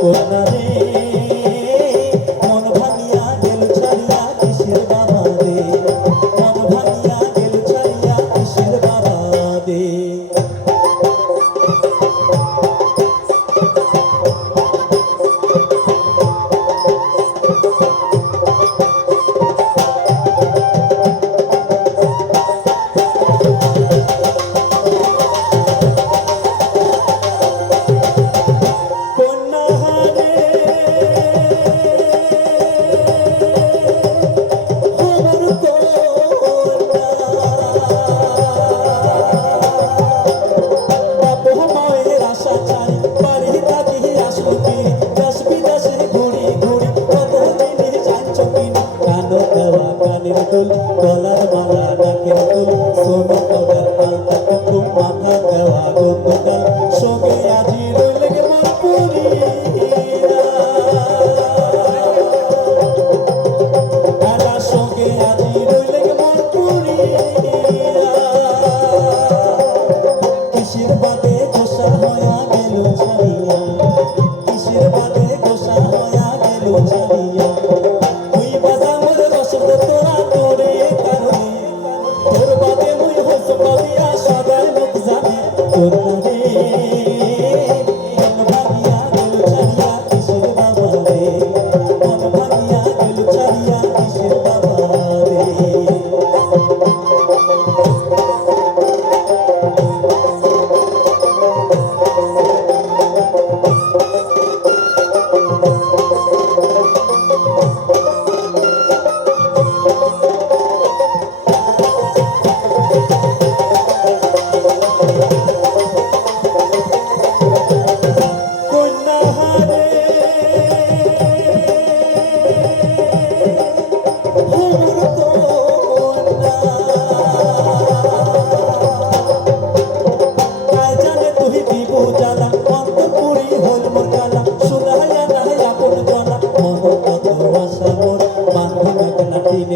我 গলার মালা ডাকে তোর সোনা তোর তাল তাকে তোর মাথা দেওয়া গতকাল সঙ্গে আজি রইলে মন পুরি সঙ্গে আজি রইলে মন পুরি কিসির বাদে ঘোষা হয়া গেল ছাড়িয়া? কিসির বাদে ঘোষা হয়া গেল ছাড়িয়া? Oh,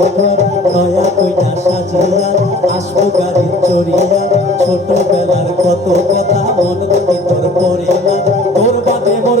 দয়া কইটা সাজিয়া আসব গাড়ি চড়িয়া ছোটবেলার কত কথা মন থেকে তোর পড়িয়া তোর বাদে মোর